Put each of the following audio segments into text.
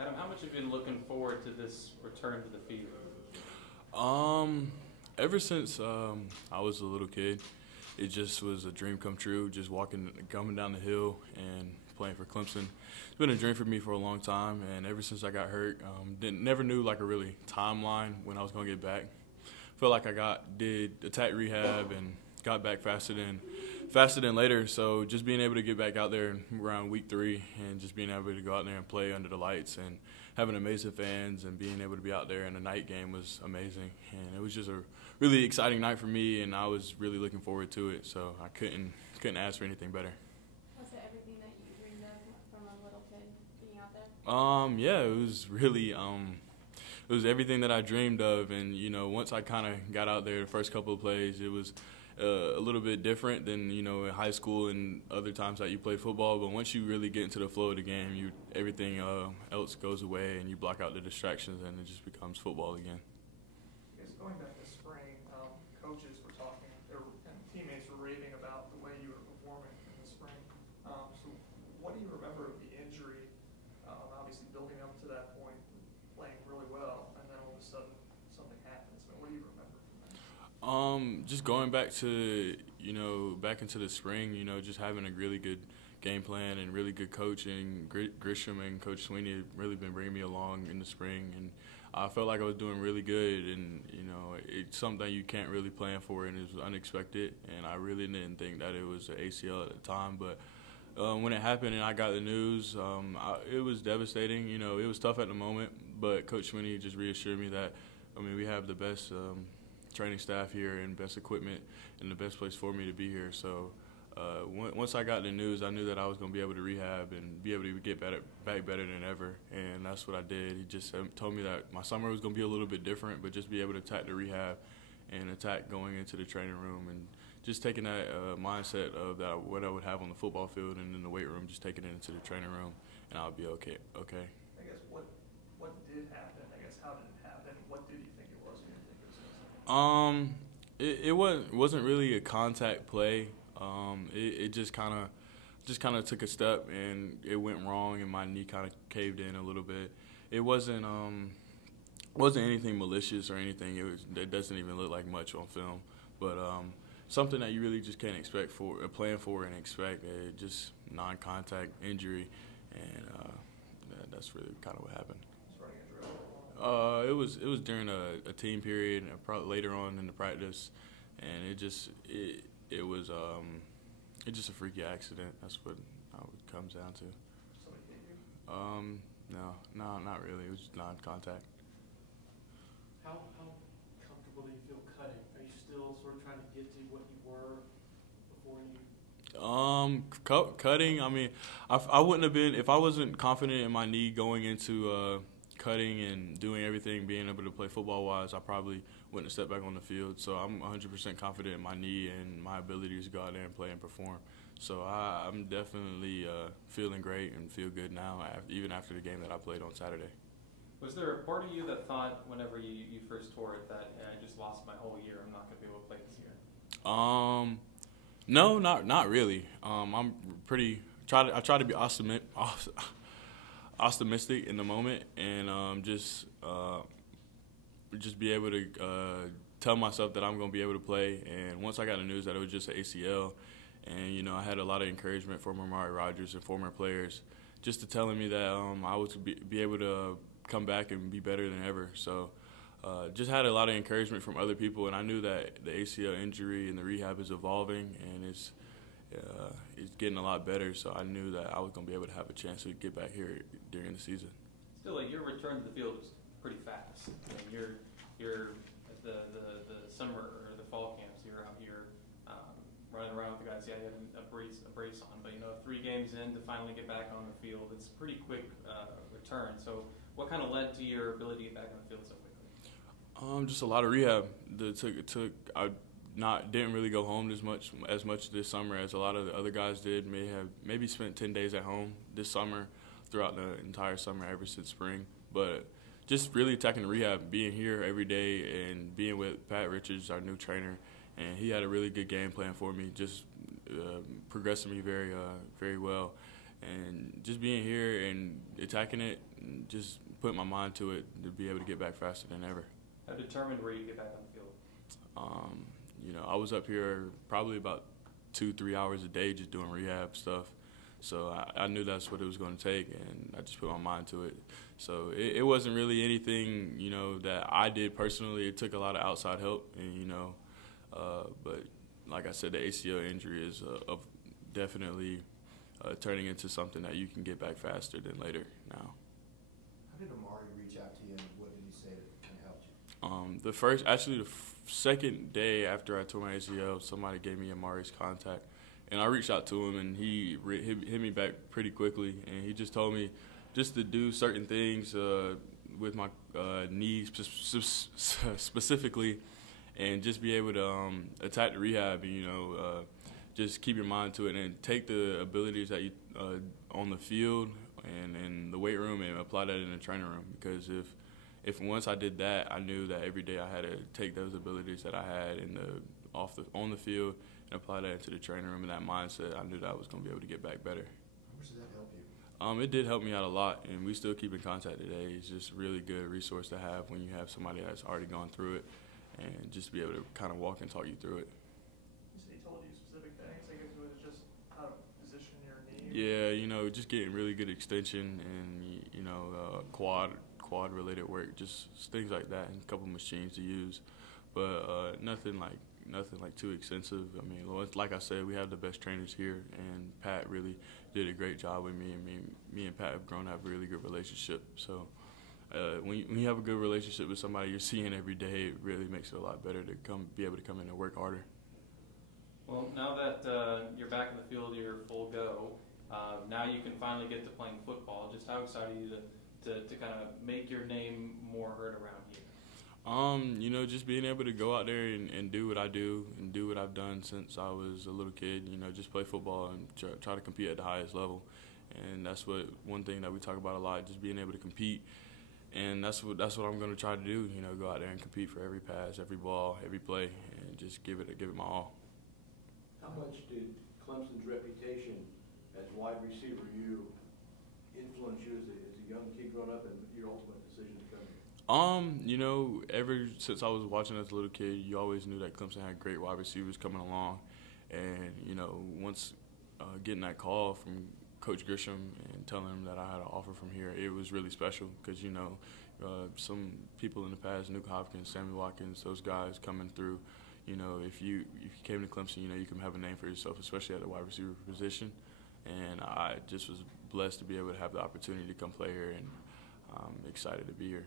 Adam, how much have you been looking forward to this return to the field? Ever since I was a little kid, it just was a dream come true. Just coming down the hill and playing for Clemson. It's been a dream for me for a long time, and ever since I got hurt, never knew like a really timeline when I was gonna get back. Felt like I did attack rehab and got back faster than later. So just being able to get back out there around week 3 and just being able to go out there and play under the lights and having amazing fans and being able to be out there in a night game was amazing. And it was just a really exciting night for me, and I was really looking forward to it. So I couldn't ask for anything better. Was it everything that you dreamed of from a little kid being out there? Yeah, it was really it was everything that I dreamed of. And once I kind of got out there, the first couple of plays, it was a little bit different than in high school and other times that you play football. But once you really get into the flow of the game, everything else goes away and you block out the distractions, and it just becomes football again. I guess going back to spring, coaches were talking, and teammates were raving about the way you were performing in the spring. So what do you remember of the injury? Obviously building up to that point, playing really well, and then all of a sudden something happens. I mean, what do you remember from that? Just going back to back into the spring, just having a really good game plan and really good coaching. Grisham and Coach Sweeney have really been bringing me along in the spring, and I felt like I was doing really good. And it's something you can't really plan for, and it was unexpected. And I really didn't think that it was an ACL at the time, but when it happened and I got the news, it was devastating. It was tough at the moment, but Coach Sweeney just reassured me that we have the best training staff here and best equipment and the best place for me to be here. So once I got the news, I knew that I was going to be able to rehab and be able to get back better than ever, and that's what I did. He just told me that my summer was going to be a little bit different, but just be able to attack the rehab and attack going into the training room, and just taking that mindset of what I would have on the football field and in the weight room, just taking it into the training room, and I'll be okay. I guess what did happen? I guess how did it happen? What did you think it was? You didn't think it was It wasn't really a contact play. It just kind of took a step and it went wrong, and my knee kind of caved in a little bit. It wasn't anything malicious or anything. It doesn't even look like much on film, but something that you really just can't plan for and expect. Just non-contact injury, and that's really kind of what happened. It was during a team period, probably later on in the practice, and it was just a freaky accident. That's what it comes down to. Somebody hit you? No, not really. It was just non-contact. How comfortable do you feel cutting? Are you still sort of trying to get to what you were before you? Cutting. I wouldn't have been if I wasn't confident in my knee going into cutting and doing everything, being able to play football-wise. I probably wouldn't have stepped back on the field. So I'm 100% confident in my knee and my abilities to go out there and play and perform. So I'm definitely feeling great and feel good now, even after the game that I played on Saturday. Was there a part of you that thought whenever you first tore it that I just lost my whole year, I'm not going to be able to play this year? No, not really. I'm I try to be optimistic in the moment, and just be able to tell myself that I'm going to be able to play. And once I got the news that it was just an ACL, and I had a lot of encouragement from Amari Rogers and former players, just to telling me that I was be able to come back and be better than ever. So just had a lot of encouragement from other people, and I knew that the ACL injury and the rehab is evolving, and it's getting a lot better. So I knew that I was going to be able to have a chance to get back here during the season. Still, your return to the field was pretty fast. You're at the summer or the fall camps. You're out here running around with the guys. Yeah, you had a brace on, but 3 games in to finally get back on the field, it's a pretty quick return. So what kind of led to your ability to get back on the field so quickly? Just a lot of rehab. I didn't really go home as much this summer as a lot of the other guys did. Maybe spent 10 days at home this summer, throughout the entire summer ever since spring. But just really attacking the rehab, being here every day and being with Pat Richards, our new trainer, and he had a really good game plan for me, just progressing me very well. And just being here and attacking it, and just put my mind to it to be able to get back faster than ever. How determined were you to get back on the field? I was up here probably about 2-3 hours a day just doing rehab stuff. So I knew that's what it was going to take, and I just put my mind to it. So it wasn't really anything, that I did personally. It took a lot of outside help, and, but like I said, the ACL injury is definitely turning into something that you can get back faster than later now. How did Amari reach out to you, and what did he say that kind of helped you? The second day after I tore my ACL, somebody gave me Amari's contact. And I reached out to him, and he hit me back pretty quickly. And he just told me just to do certain things with my knee specifically, and just be able to attack the rehab. And, just keep your mind to it and take the abilities that you on the field and in the weight room and apply that in the training room. Because if once I did that, I knew that every day I had to take those abilities that I had on the field and apply that into the training room, and that mindset, I knew that I was going to be able to get back better. How much did that help you? It did help me out a lot, and we still keep in contact today. It's just a really good resource to have when you have somebody that's already gone through it, and just be able to kind of walk and talk you through it. You said he told you specific things. I guess it was just how to position your knee. Yeah, just getting really good extension and, quad related work, just things like that, and a couple machines to use, but nothing like too extensive. I mean, like I said, we have the best trainers here, and Pat really did a great job with me. Me and Pat have grown to have a really good relationship. So when you have a good relationship with somebody you're seeing every day, it really makes it a lot better to be able to come in and work harder. Well, now that you're back in the field, you're full go. Now you can finally get to playing football. Just how excited are you to kind of make your name more heard around here? Just being able to go out there and do what I do and do what I've done since I was a little kid, just play football and try to compete at the highest level. And that's one thing that we talk about a lot, just being able to compete. And that's what I'm going to try to do, go out there and compete for every pass, every ball, every play, and just give it my all. How much did Clemson's reputation as wide receiver influence you as a young kid growing up and your ultimate decision to come here? Ever since I was watching as a little kid, you always knew that Clemson had great wide receivers coming along. And, once getting that call from Coach Grisham and telling him that I had an offer from here, it was really special because, some people in the past, Nuke Hopkins, Sammy Watkins, those guys coming through, if you came to Clemson, you can have a name for yourself, especially at the wide receiver position. And I just was blessed to be able to have the opportunity to come play here, and I'm excited to be here.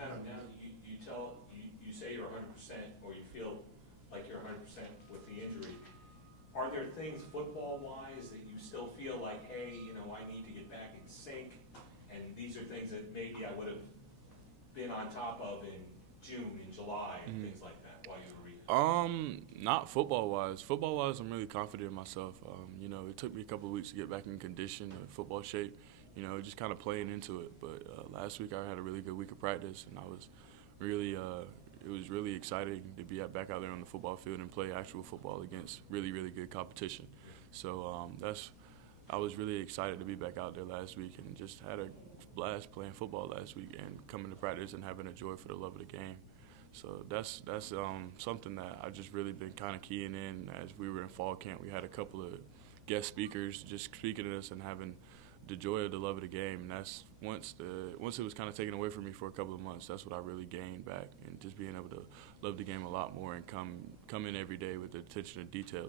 Adam, now you say you're 100% or you feel like you're 100% with the injury. Are there things football-wise that you still feel like, hey, I need to get back in sync, and these are things that maybe I would have been on top of in June, in July, and things like that while you were rehabbing? Not football-wise. Football-wise, I'm really confident in myself. It took me a couple of weeks to get back in condition, football shape. Just kind of playing into it. But last week I had a really good week of practice, and I was really, it was really exciting to be back out there on the football field and play actual football against really, really good competition. So I was really excited to be back out there last week, and just had a blast playing football last week and coming to practice and having a joy for the love of the game. So that's something that I've just really been kind of keying in. As we were in fall camp, we had a couple of guest speakers just speaking to us and having the joy of the love of the game. And that's once it was kind of taken away from me for a couple of months, that's what I really gained back, and just being able to love the game a lot more and come in every day with the attention to detail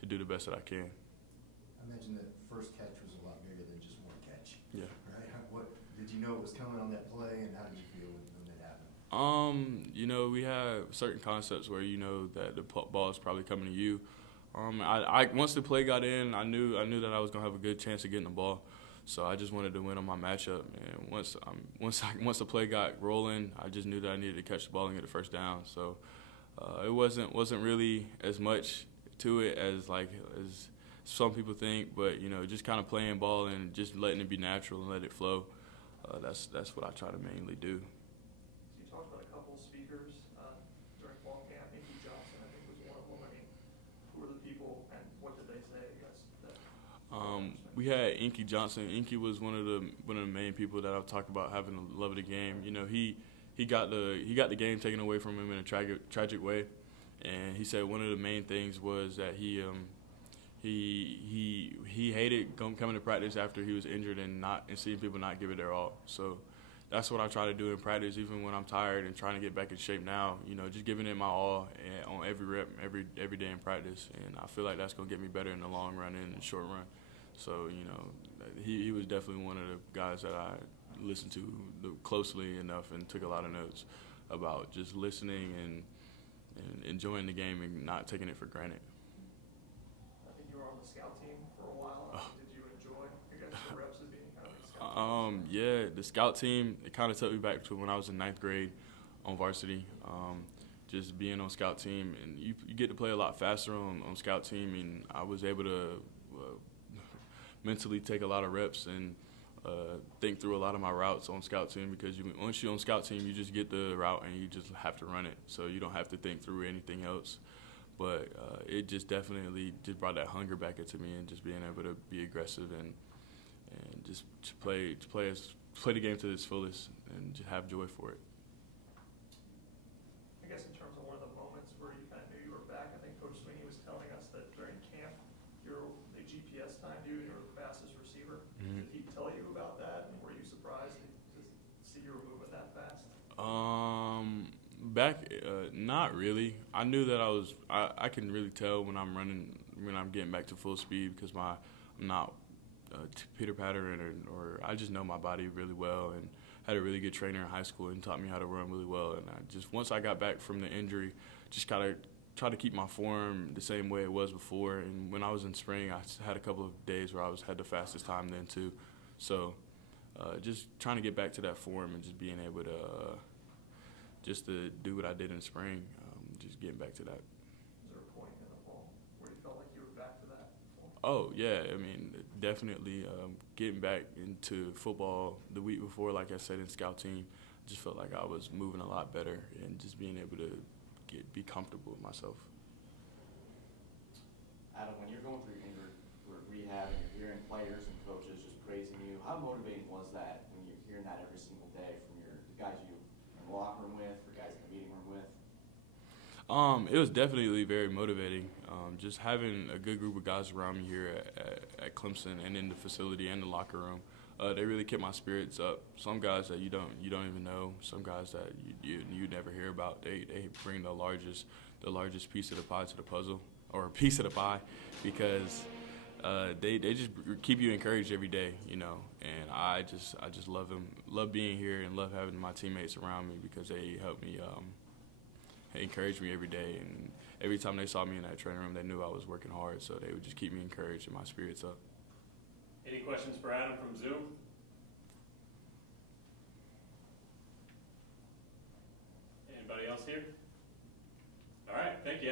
to do the best that I can. I imagine that first catch was a lot bigger than just one catch. Yeah. Right? What did you know it was coming on that play, and how did you feel when that happened? We have certain concepts where that the ball is probably coming to you. I once the play got in, I knew that I was gonna have a good chance of getting the ball. So I just wanted to win on my matchup, and once the play got rolling, I just knew that I needed to catch the ball and get the first down. So it wasn't really as much to it as some people think, but just kind of playing ball and just letting it be natural and let it flow. That's what I try to mainly do. So you talked about a couple speakers during fall camp. Inky Johnson, I think, was one of them. I mean, who were the people, and what did they say? I guess that we had Inky Johnson. Inky was one of the main people that I've talked about having a love of the game. You know, he got the game taken away from him in a tragic way, and he said one of the main things was that he hated coming to practice after he was injured and seeing people not give it their all. So that's what I try to do in practice, even when I'm tired and trying to get back in shape now. You know, just giving it my all on every rep, every day in practice, and I feel like that's gonna get me better in the long run and in the short run. So you know, he was definitely one of the guys that I listened to closely enough and took a lot of notes about just listening and enjoying the game and not taking it for granted. I think you were on the scout team for a while. Did you enjoy, I guess, the reps of being kind of the scout team? Yeah, the scout team, it kind of took me back to when I was in 9th grade on varsity. Just being on scout team, and you get to play a lot faster on scout team, and I was able to mentally take a lot of reps and think through a lot of my routes on scout team, because once you're on scout team, you just get the route and you just have to run it, so you don't have to think through anything else. But it just definitely just brought that hunger back into me, and just being able to be aggressive and just to play the game to its fullest and just have joy for it. I guess in terms of one of the moments where you kind of knew you were back, I think Coach Sweeney was telling us that during camp, they GPS timed you and you were the fastest receiver. Mm-hmm. Did he tell you about that, and were you surprised to see you were moving that fast? Not really. I knew that I can really tell when I'm running, when I'm getting back to full speed, because I'm not pitter-pattering, or I just know my body really well, and had a really good trainer in high school and taught me how to run really well. And once I got back from the injury, just gotta try to keep my form the same way it was before. And when I was in spring, I had a couple of days where I had the fastest time then too. So just trying to get back to that form and just being able to just to do what I did in spring, just getting back to that. Was there a point in the fall where you felt like you were back to that form? Oh, yeah. I mean, definitely getting back into football the week before, like I said, in scout team, just felt like I was moving a lot better and just being able to be comfortable with myself. Adam, when you're going through injury rehab and you're hearing players and coaches just praising you, how motivating was that when you're hearing that every single day from the guys you in the locker room with, or guys in the meeting room with? It was definitely very motivating. Just having a good group of guys around me here at Clemson and in the facility and the locker room, they really kept my spirits up. Some guys that you don't even know, some guys that you never hear about, they bring the largest piece of the pie to the puzzle, or a piece of the pie, because they just keep you encouraged every day, you know. And I just love being here, and love having my teammates around me, because they help me. They encouraged me every day, and every time they saw me in that training room, they knew I was working hard, so they would just keep me encouraged and my spirits up. Any questions for Adam from Zoom? Anybody else here? All right, thank you.